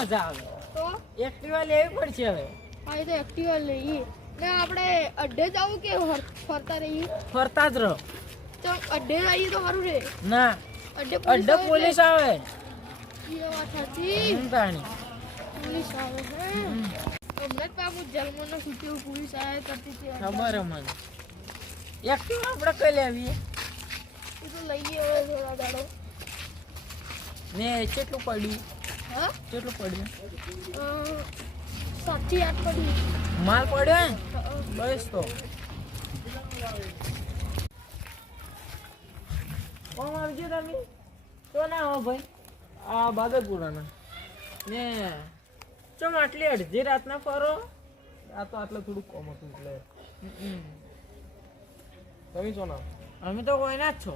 મજા આવે. તો? એક્ટિવા લેવી પડશે હવે. હા એ તો એક્ટિવા લઈએ. ને આપણે અડ્ડે જવું કે ફરતા રહીએ? ફરતા જ રહો. તો અડ્ડે જઈએ તો સારું રે ના અડ્ડે અડ્ડો પોલીસ આવે એ વાત સાચી? પોલીસ આવે હે? હમણાં જ જન્મનો છૂટ્યો પોલીસ આવે કરતી છે ખબર મને એક્ટિવા આપણે કઈ લેવીએ? એ તો લઈએ હવે થોડા દાડો. ને કેટલું પડ્યું? હા કેટલું પડ્યું? સાચી સાતથી આઠ પડી માલ પડ્યો બસ તો. કોમ આવજો તમે? તો ના હો ભાઈ? આ બાદરપુરાના. ને ચમ આટલી અડધી રાતના ફરો? આ તો આટલું થોડું કોમ હતું એટલે. તમે છો ના? અમે તો કોઈના જ છો.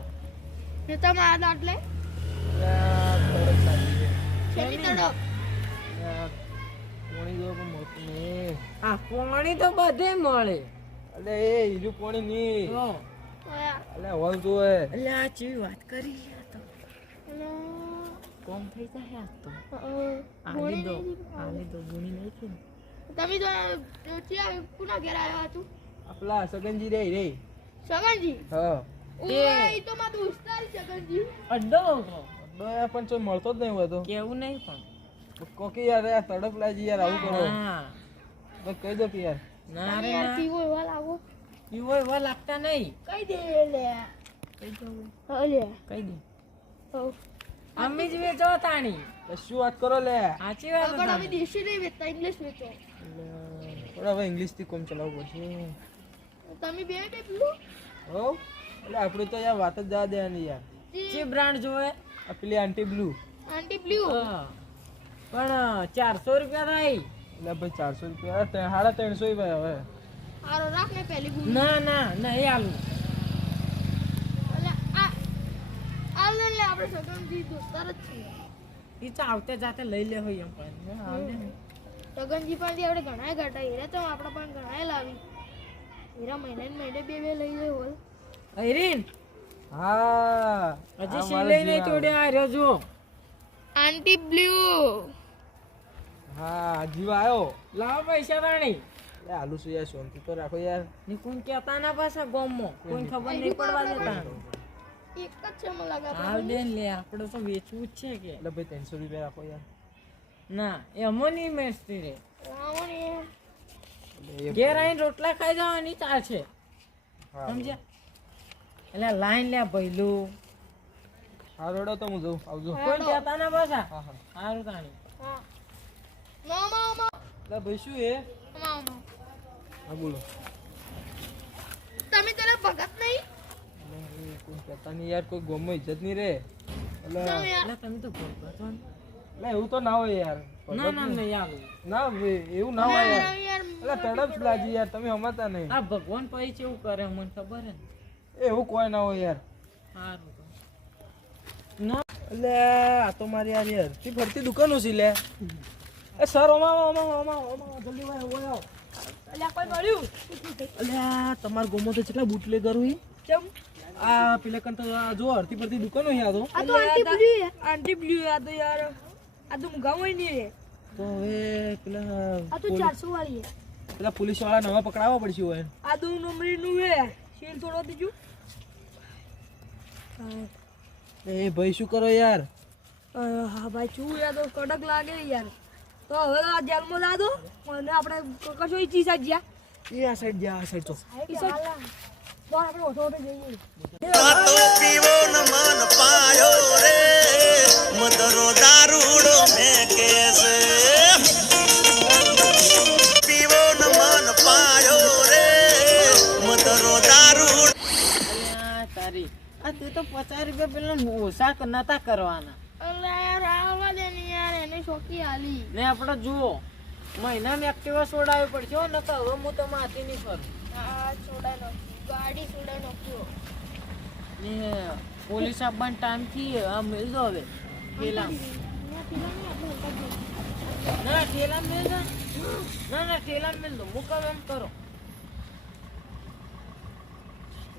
ને તમે આ દાટલે આ તડક લાગી છે. શેની તડપ આ પોણી તો બધે મળે. અલે એ હીરું પોણી નહીં અલે હોલ જોવે એટલે આ ચી વાત કરી તો. કોમ થઈ જાય આ તો. અ, દો ગોળી લીધો નહીં આ લીધો ગુણી નહીં છે તમે તો ત્યાં કુના ઘેર આવ્યા હતું? આપલા સગનજી રે રે. સગનજી? હા. એ તો મારું દોસ્તાર સગનજી. અડ્ડો ડોયા પણ કોઈ મળતો જ નહીં હોય તો. કેવું નહીં પણ. કોકી યાર આ તડપ લાજી યાર આવું કરો. હા કહી દો કે યાર. ના રે ના. પીવો એવા લાવો. પીવો એવા લાગતા નહીં. કહી દે લે. કહી દઉં. હા લે. દે. અમે જ વેચો તાણી. શું વાત કરો લે? સાચી વાત પણ અમે દેશી નહીં વેચતા ઇંગ્લિશ વેચો. થોડા હવે ઇંગ્લિશથી કોમ ચલાવવું પડશે. તમે બે બે પીવું હો? એટલે આપણે તો યાર વાત જ જવા દેવાની યાર. જે બ્રાન્ડ જોવે. આ પેલી આંટી બ્લુ આંટી બ્લુ હા. પણ ચારસો રૂપિયા થાય. એટલે ભાઈ ચારસો રૂપિયા સાડા ત્રણસો ભાઈ હવે. સારો રાખ ને પેલી ના ના ના નહીં આલું. આલુ લે લે આપણે સગનજી દોસ્તાર જ છે એ ચાવતે જાતે લઈ લે હોય એમ પણ. સગનજી પાસેથી આપણે ઘણા ઘટા હીરા તો આપણે પણ ઘણા લાવી. હીરા મહિને મહિને બે બે લઈ જાય હોલ. અહીરીન, હા. હજી સિલાઈ નહીં. તોડ્યા આ રહ્યો જો. આંટી બ્લુ. હા જીવ આવ્યો લાવ પૈસા રાણી. એ આલુ શું યાર શાંતિ તો રાખો યાર. ની કોણ કહેતા ના પાછા ગોમો કોઈ ખબર નહીં પડવા દેતા. એક જ છે મને લાગે હાલ દે લે આપણે તો વેચવું જ છે કે. એટલે ભાઈ ત્રણસો રૂપિયા રાખો યાર. ના એમાં નહીં મેસ્તી રે. એ ઘેર આવીને રોટલા ખાઈ જવાની ચાલ છે. સમજ્યા? એટલે લાઈન લે ભઈલું હા રડો તો હું જઉં. આવજો. કોઈ કહેતા ના પાછા? હા હા. સારું તાણી. હા. મા મા મા એટલે ભાઈ શું એ. મા મા હા બોલો. તમે તને ભગત નહીં? કોઈ કહેતા નહીં યાર કોઈ ગોમમાં ઇજ્જત નહીં રે. એટલે તમે એટલે તો ભરતો છો ને. એવું તો ના હોય યાર. ના ના નહીં. આલું ના એવું ના હોય યાર. યાર. એટલે તડપ લાગી યાર તમે હમાતા નહીં. આ ભગવાન પછી કેવું કરે મને ખબર હે એવું કોઈ ના હોય યાર. સારું ના એટલે આ તો મારી યાર યાર. તી ફરતી દુકાનો છે લે. એ સર ઓમાં ઓમાં ઓમાં ઓમાં જલ્દી વાય ઓય આવ. અલ્યા કોઈ મળ્યું? અલ્યા તમાર ગોમો તો કેટલા બુટલે કરું ઈ કેમ? આ પેલે કન તો જો હરતી પરતી દુકાનો હોય આ તો. આ તો આંટી બ્લુ હે આંટી બ્લુ આ તો યાર. આ તો હોય નહીં રે તો હવે પેલા આ તો 400 વાળી હે પેલા પોલીસવાળા નવા પકડાવવા પડશે હોય. આ તો નંબરી નું હે સીલ છોડો દીજુ એ ભાઈ શું કરો યાર? હા ભાઈ શું યાર તો કડક લાગે યાર. તો હવે આ જેલમાં લાદો અને આપણે કશો ઈ ચીજ જ્યાં? એ આ સાઈડ જા આ સાઈડ તો. ઈ સાઈડ. તો આપણે ઓછો ઓછો જઈએ. ઓછા નતા કરવાના. ને યાર એને શોકી હાલી ને આપણે જુઓ મહિનામાં એક્ટિવા છોડાવી પડશે હો નકર હવે હું તમે હાથી નહીં ફરું. ગાડી છોડાઈ નાખ્યો. ને પોલીસ આવવાનો ટાઈમથી આ મેળ હવે. પેલા ના ઠેલા મેળ ના ના ઠેલા મેળ દો મૂકો એમ કરો.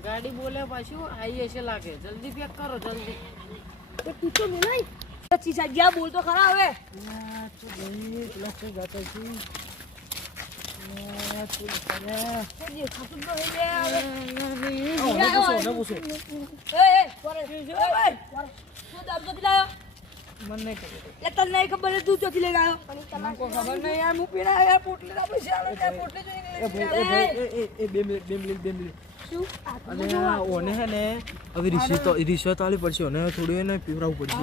ગાડી બોલે પાછું આઈએ છે લાગે. જલ્દી પેક કરો જલ્દી. તો તું તો મેલાઈ પછી જગ્યા બોલ તો ખરા હવે. તો ભાઈ પેલા શું ગાતા બે મિનિટ. ને હવે તો રિશ્વત આલી પડશે થોડું એને પીવરાવું પડશે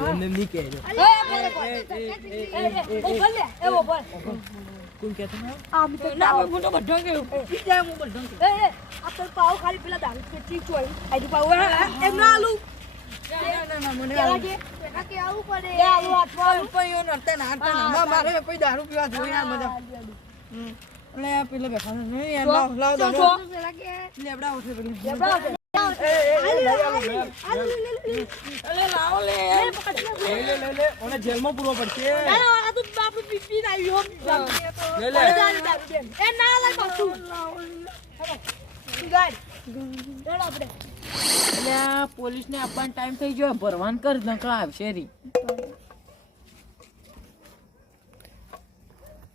દારૂ પીવા જોઈએ બધા લે પેલે બેઠા ને યાર લાવ લાવ દો છો લેબડા ઉઠે પેલે લેબડા ઉઠે જેલમાં પૂરવો પડશે પોલીસ ને આપવાનો ટાઈમ થઈ ગયો ભરવાન કર નકળા આવશે રી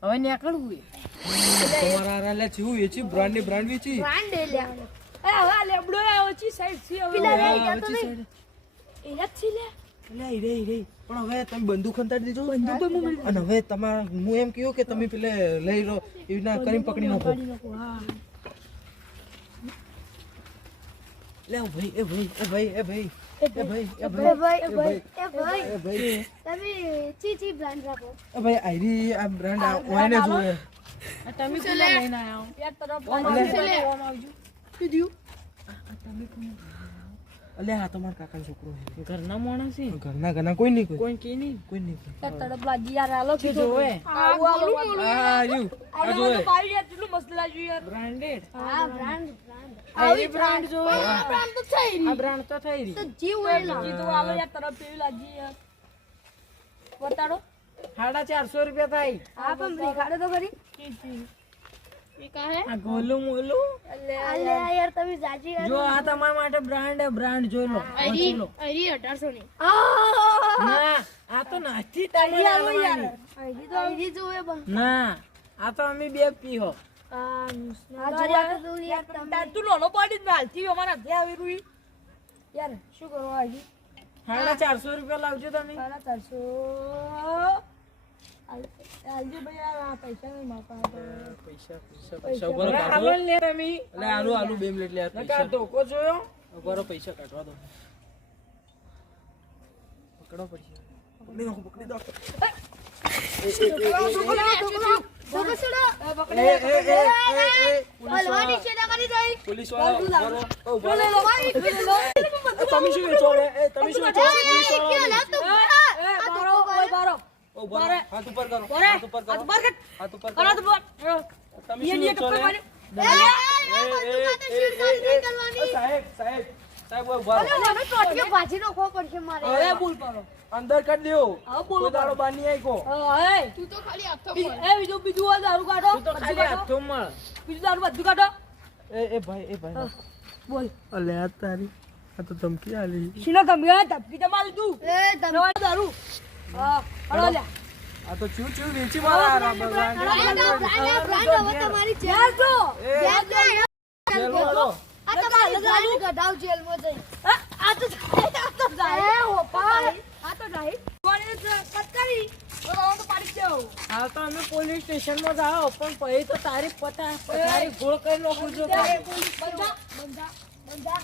હવે નીકળવું તમારા હારા લે ચીવું વેચી બ્રાન્ડની બ્રાન્ડ વેચી. બ્રાન્ડ લે. અરે હવે લેબડો આવ્યો છે, સાઈડથી હવે. હા, વેચી સાઈડ. એ જ છે લે. લે, રે, રે. પણ હવે તમે બંદૂક ખંતાડી અને હવે તમારા હું એમ કહ્યું કે તમે પેલે લઈ લો એવી રીતના કરીને પકડી નાખો. લે ભાઈ એ ભાઈ એ ભાઈ એ ભાઈ એ ભાઈ એ ભાઈ એ ભાઈ એ ભાઈ. એ ભાઈ. તમે ચી ચી બ્રાન્ડ રાખો? એ ભાઈ આયરી આ બ્રાન્ડ આ ઓયને જોવે આ તમે પેલા લઈને આયા હો. એક તરફ અલે આ તમારા કાકાનો છોકરો છે ઘરના માણસ છે ઘરના ઘરના કોઈ નહીં કોઈ કોઈ કે નહીં કોઈ નહીં એક લાગી યાર આલો કે જોવે આવું આલો. આ યુ આ જોવે તો યાર કેટલું મસ્ત લાગ્યું યાર બ્રાન્ડેડ હા બ્રાન્ડ બ્રાન્ડ આવી બ્રાન્ડ જોવે બ્રાન્ડ તો છે આ બ્રાન્ડ તો થઈ રહી તો જીવ હોય કીધું આલો યાર તરફ કેવી લાગી યાર બતાડો સાડા ચારસો રૂપિયા થાય. હા પણ દેખાડે તો ખરી. આ ગોલું મોલું? યાર તમે જાજી જો આ તમારા માટે બ્રાન્ડ બ્રાન્ડ જોઈ લો. અરી અરી 1800 ની. ના આ તો નાસ્તી તારી આલો યાર. અરી તો અરી જોવે ના આ તો અમે બે પીહો. તો પાડી જ હાલતી અમારા હાથે આવી રૂઈ યાર શું કરવા આવી સાડા ચારસો રૂપિયા લાવજો તમે. સાડા ચારસો. પૈસા કાઢવા દો પકડો પૈસા પકડી દો પોલીસવાળા તમે શું તમે શું પોલીસવાળા હાથ ઉપર કરો હાથ ઉપર કરો હાથ બાર કર હાથ ઉપર કરો કરો તો બોર તમે શું યે વેચો કપડા રે? મારી એ, એ, એ, એ, એ, એ, સાહેબ સાહેબ સાહેબ ઊભા રહો. મને ટોટિયો ભાજી નાખવો પડશે મારે હવે બોલ પાડો અંદર કાઢ દેવો હવે બોલો દાડો બહાર નહીં આયકો. એ તું તો ખાલી હાથો એ બીજું બીજું દારૂ કાઢો તું તો ખાલી હાથો મળ બીજું દારૂ બધું કાઢો એ એ ભાઈ એ ભાઈ બોલ અલે આ તારી આ તો ધમકી આલી શીનો ધમકી ધપકી તો મારી તું એ દારૂ હા આ તો ચૂ ચૂ વેચી મારા બ્રાન્ડ તમારી જેલ. તો જેલમાં દો. આ તમારી બ્રાન્ડ જેલમાં જઈ. આ તો આ તો જાય એ હોપા આ તો જાય કટ કરી તો તો તો અમે પોલીસ સ્ટેશનમાં જાઓ પણ પછી તો તારી પતા તારી ગોળ કરી નાખું છું. બંધા બંધા બંધા